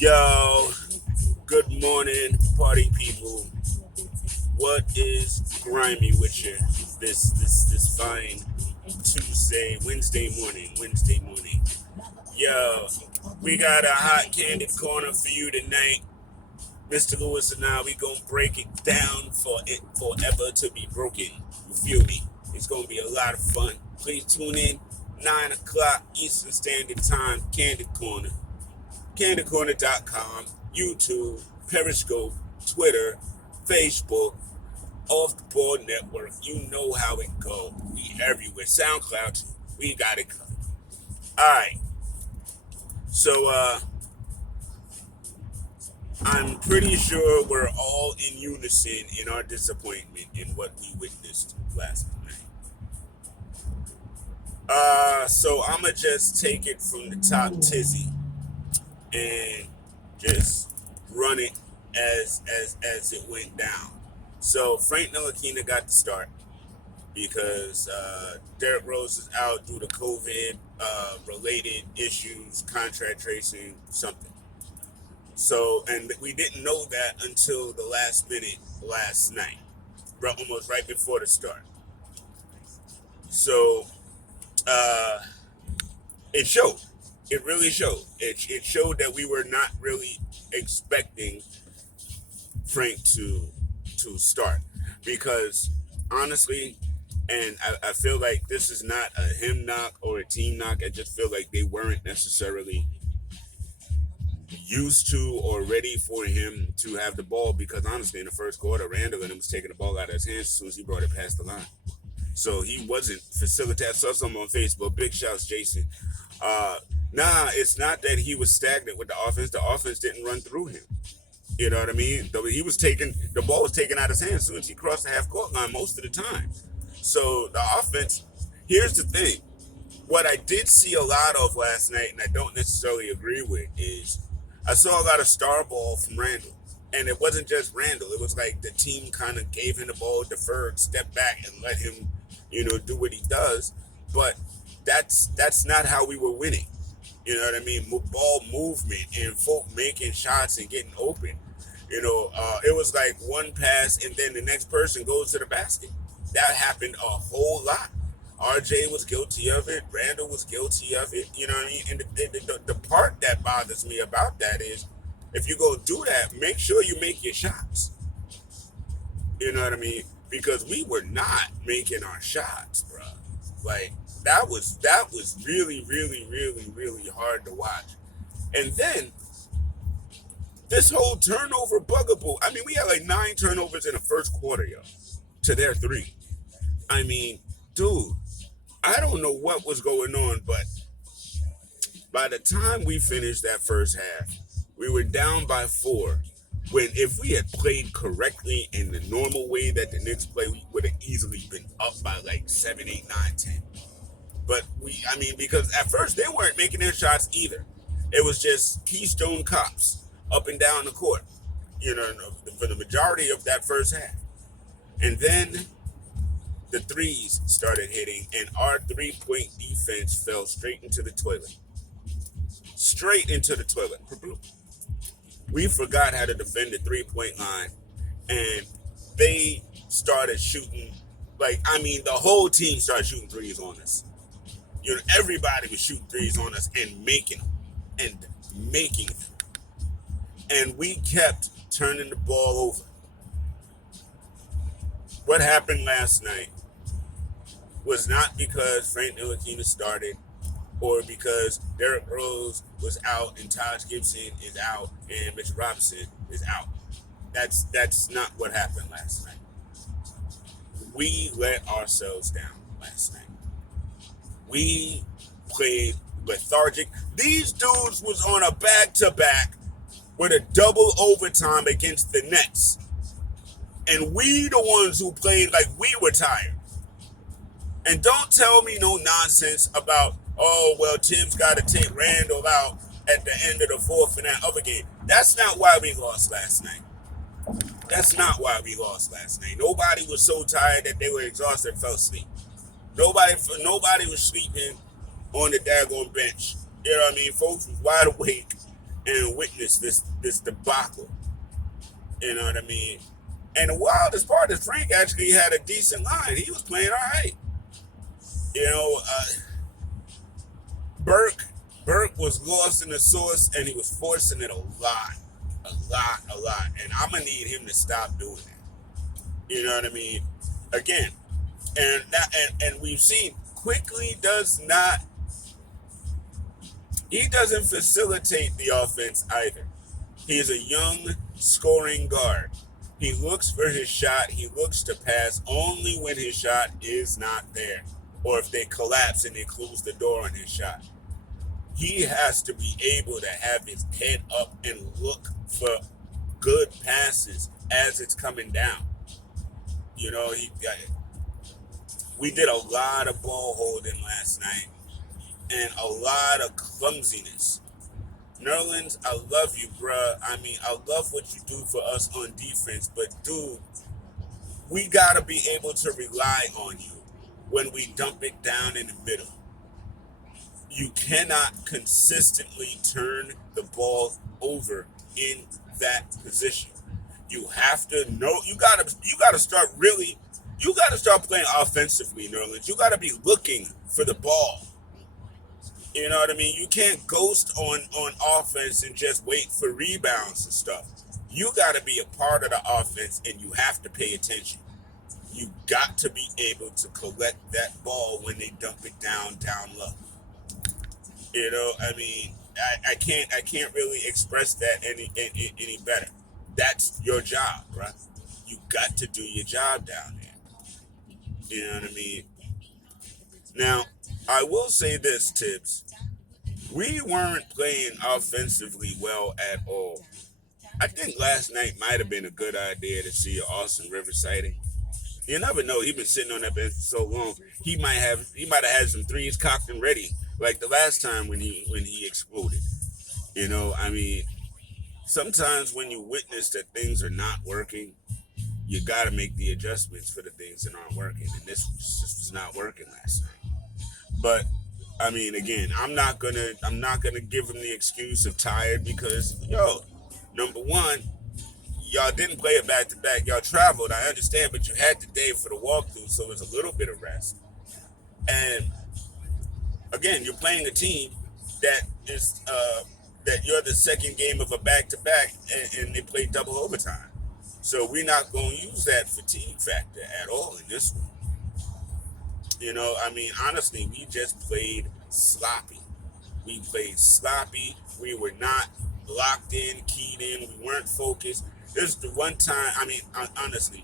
Yo, good morning, party people. What is grimy with you this fine Wednesday morning? Yo, we got a hot candid corner for you tonight. Mr. Lewis and I, we gonna break it down for it forever to be broken. You feel me? It's gonna be a lot of fun. Please tune in 9 o'clock Eastern Standard Time, Candid Corner. CandidCorner.com, YouTube, Periscope, Twitter, Facebook, Off the Board Network. You know how it go. We everywhere. SoundCloud, we got it covered. Alright. So I'm pretty sure we're all in unison in our disappointment in what we witnessed last night. So I'ma just take it from the top tizzy and just run it as it went down. So Frank Ntilikina got the start because Derrick Rose is out due to COVID related issues, contract tracing, something. So, and we didn't know that until the last minute last night, almost right before the start. So it showed. It really showed. It showed that we were not really expecting Frank to start because honestly, and I feel like this is not a him knock or a team knock. I just feel like they weren't necessarily used to or ready for him to have the ball because honestly, in the first quarter, Randall and him was taking the ball out of his hands as soon as he brought it past the line. So he wasn't facilitating. I saw something on Facebook. Big shouts, Jason. It's not that he was stagnant with the offense. The offense didn't run through him. You know what I mean? The ball was taken out of his hands as soon as he crossed the half court line most of the time. So the offense, here's the thing. What I did see a lot of last night, and I don't necessarily agree with, is I saw a lot of star ball from Randall. And it wasn't just Randall. It was like the team kind of gave him the ball, deferred, stepped back, and let him, do what he does. But that's not how we were winning. You know what I mean? Ball movement and folk making shots and getting open. It was like one pass and then the next person goes to the basket. That happened a whole lot. RJ was guilty of it. Randall was guilty of it. You know what I mean? And the part that bothers me about that is if you go do that, make sure you make your shots. You know what I mean? Because we were not making our shots, bro. Like, that was really, really, really, really hard to watch. And then this whole turnover bugaboo. I mean, we had like 9 turnovers in the first quarter, yo, to their 3. I mean, dude, I don't know what was going on, but by the time we finished that first half, we were down by 4. When if we had played correctly in the normal way that the Knicks play, we would have easily been up by like 7, 8, 9, 10. But because at first they weren't making their shots either. It was just Keystone Cops up and down the court, for the majority of that first half. And then the threes started hitting, and our 3-point defense fell straight into the toilet. Straight into the toilet. We forgot how to defend the 3-point line, and they started shooting. The whole team started shooting threes on us. Everybody was shooting threes on us and making them. And we kept turning the ball over. What happened last night was not because Frank Ntilikina started or because Derrick Rose was out and Taj Gibson is out and Mitchell Robinson is out. That's not what happened last night. We let ourselves down last night. We played lethargic. These dudes was on a back-to-back with a double overtime against the Nets. And we the ones who played like we were tired. And don't tell me no nonsense about, Tim's got to take Randall out at the end of the fourth in that other game. That's not why we lost last night. Nobody was so tired that they were exhausted and fell asleep. Nobody was sleeping on the daggone bench. You know what I mean? Folks was wide awake and witness this debacle. You know what I mean? And the wildest part is Frank actually had a decent line. He was playing all right. You know, Burke Burke was lost in the sauce and he was forcing it a lot, a lot. And I'm gonna need him to stop doing that. You know what I mean? Again, and that and we've seen Quickly does not. He doesn't facilitate the offense either. He's a young scoring guard. He looks for his shot. He looks to pass only when his shot is not there, or if they collapse and they close the door on his shot. He has to be able to have his head up and look for good passes as it's coming down. You know, we did a lot of ball holding last night and a lot of clumsiness. Nerlens, I love you, bruh. I mean, I love what you do for us on defense, but dude, we gotta be able to rely on you when we dump it down in the middle. You cannot consistently turn the ball over in that position. You have to know. You gotta start really. You gotta start playing offensively, Nerlens. You gotta be looking for the ball. You know what I mean? You can't ghost on offense and just wait for rebounds and stuff. You got to be a part of the offense and you have to pay attention. You got to be able to collect that ball when they dump it down low. You know, I mean, I can't really express that any better. That's your job, right? You got to do your job down there. You know what I mean? Now, I will say this, Tibbs. We weren't playing offensively well at all. I think last night might have been a good idea to see Austin Rivers sighting. You never know. He's been sitting on that bench for so long. He might have had some threes cocked and ready, like the last time when he exploded. You know, I mean, sometimes when you witness that things are not working, you got to make the adjustments for the things that aren't working. And this just was not working last night. But I mean, again, I'm not gonna give him the excuse of tired because number one, y'all didn't play it back to back. Y'all traveled, I understand, but you had the day for the walkthrough, so it's a little bit of rest. And again, you're playing a team that is that you're the second game of a back to back, and they play double overtime. So we're not gonna use that fatigue factor at all in this one. You know, I mean, honestly, we just played sloppy. We played sloppy. We were not locked in, keyed in. We weren't focused. This is the one time, I mean, honestly,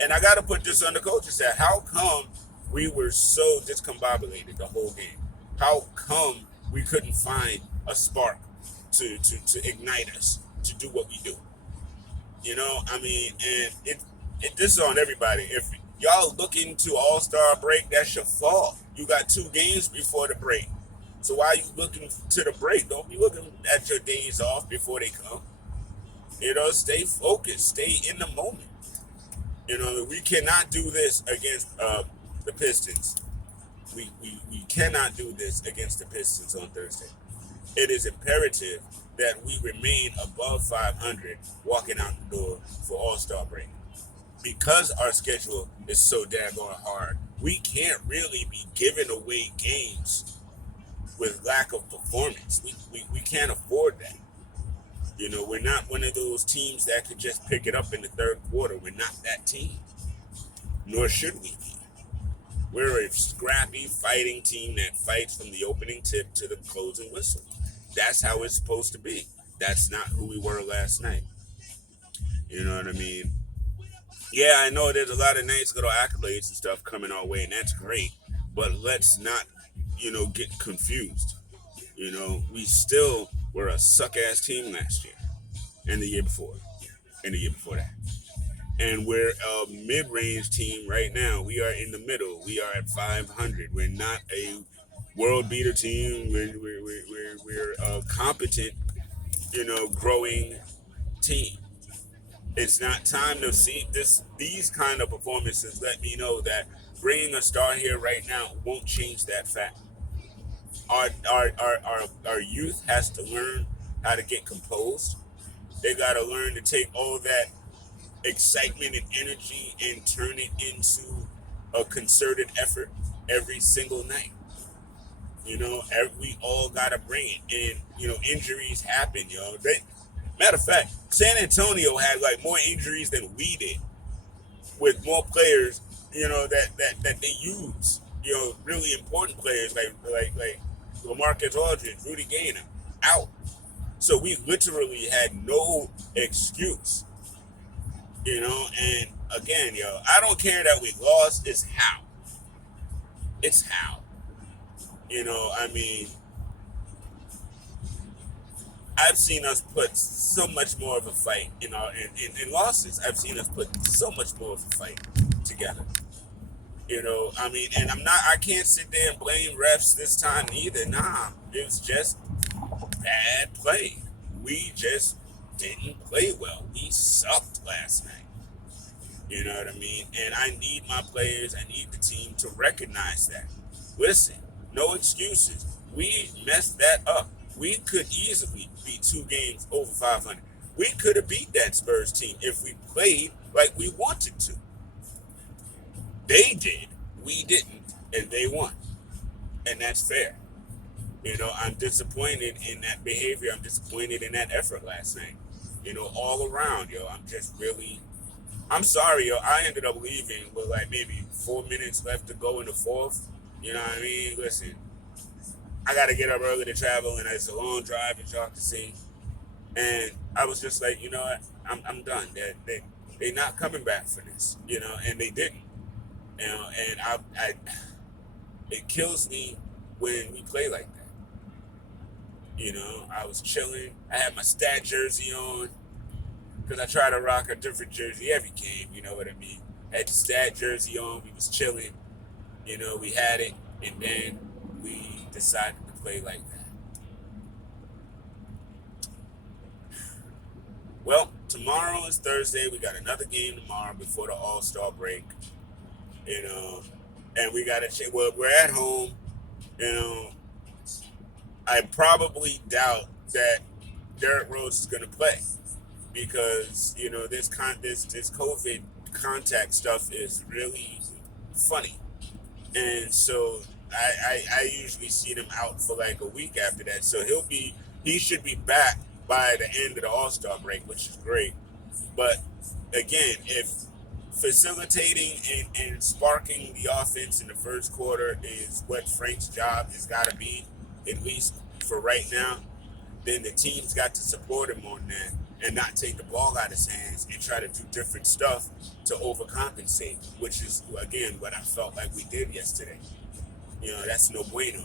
and I got to put this on the coach's hat. How come we were so discombobulated the whole game? How come we couldn't find a spark to ignite us to do what we do? You know, I mean, and this is on everybody. If y'all looking to All-Star break, that's your fault. You got 2 games before the break. So why are you looking to the break? Don't be looking at your days off before they come. You know, stay focused. Stay in the moment. You know, we cannot do this against the Pistons. We cannot do this against the Pistons on Thursday. It is imperative that we remain above 500 walking out the door for All-Star break. Because our schedule is so daggone hard, we can't really be giving away games with lack of performance. We can't afford that. You know, we're not one of those teams that could just pick it up in the third quarter. We're not that team. Nor should we be. We're a scrappy, fighting team that fights from the opening tip to the closing whistle. That's how it's supposed to be. That's not who we were last night. You know what I mean? Yeah, I know there's a lot of nice little accolades and stuff coming our way, and that's great. But let's not, get confused. You know, we still were a suck-ass team last year, and the year before, and the year before that. And we're a mid-range team right now. We are in the middle. We are at 500. We're not a world beater team. We're a competent, growing team. It's not time to see these kind of performances. Let me know that bringing a star here right now won't change that fact. Our youth has to learn how to get composed. They got to learn to take all that excitement and energy and turn it into a concerted effort every single night. We all gotta bring it, and injuries happen. Matter of fact, San Antonio had like more injuries than we did, with more players, that they use. Really important players like LaMarcus Aldridge, Rudy Gay out. So we literally had no excuse. And again, I don't care that we lost. It's how. It's how. I mean, I've seen us put so much more of a fight in losses. I've seen us put so much more of a fight together. I mean, and I can't sit there and blame refs this time either. Nah, it was just bad play. We just didn't play well. We sucked last night. You know what I mean? And I need my players, I need the team to recognize that. Listen, no excuses. We messed that up. We could easily be 2 games over 500. We could have beat that Spurs team if we played like we wanted to. They did. We didn't. And they won. And that's fair. I'm disappointed in that behavior. I'm disappointed in that effort last night. All around, I'm sorry, I ended up leaving with like maybe 4 minutes left to go in the fourth. You know what I mean? Listen, I got to get up early to travel, and it's a long drive, as y'all can see. And I was just like, you know what? I'm done. They're not coming back for this, and they didn't. And I it kills me when we play like that. I was chilling. I had my stat jersey on because I try to rock a different jersey every game. You know what I mean? I had the stat jersey on. We was chilling. We had it, and then we decided to play like that. Well, tomorrow is Thursday. We got another game tomorrow before the All-Star break. And we got to well, we're at home. I probably doubt that Derrick Rose is going to play because this COVID contact stuff is really funny, and so I usually see them out for like a week after that. So he should be back by the end of the All-Star break, which is great. But again, if facilitating and sparking the offense in the first quarter is what Frank's job has got to be, at least for right now, then the team's got to support him on that and not take the ball out of his hands and try to do different stuff to overcompensate, which is, again, what I felt like we did yesterday. That's no bueno.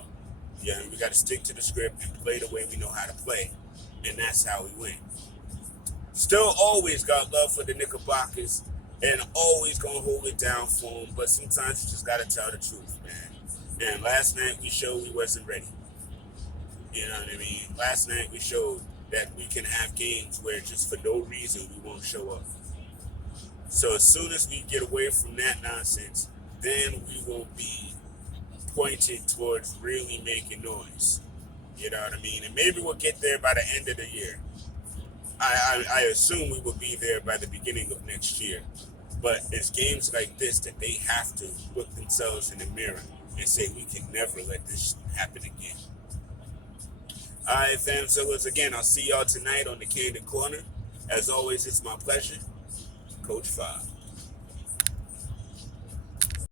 We got to stick to the script and play the way we know how to play, and that's how we win. Still always got love for the Knickerbockers and always going to hold it down for them, but sometimes you just got to tell the truth, man. And last night we showed we wasn't ready. You know what I mean? Last night we showed that we can have games where just for no reason we won't show up. So as soon as we get away from that nonsense, then we will be pointed towards really making noise. You know what I mean? And maybe we'll get there by the end of the year. I assume we will be there by the beginning of next year. But it's games like this that they have to look themselves in the mirror and say, we can never let this happen again. All right, fam. So again, I'll see y'all tonight on the Candid Corner. As always, it's my pleasure. Coach 5.